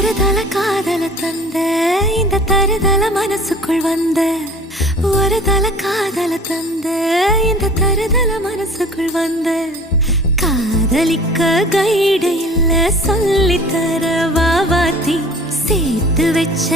ஒரு தல காதல தந்த இந்த தருதல மனசுக்குள் வந்த ஒரு தல காதல தந்த இந்த தருதல மனசுக்குள் வந்த காதலிக்க கைடு இல்ல சொல்லித்தர வாவாத்தி சேர்த்து வச்ச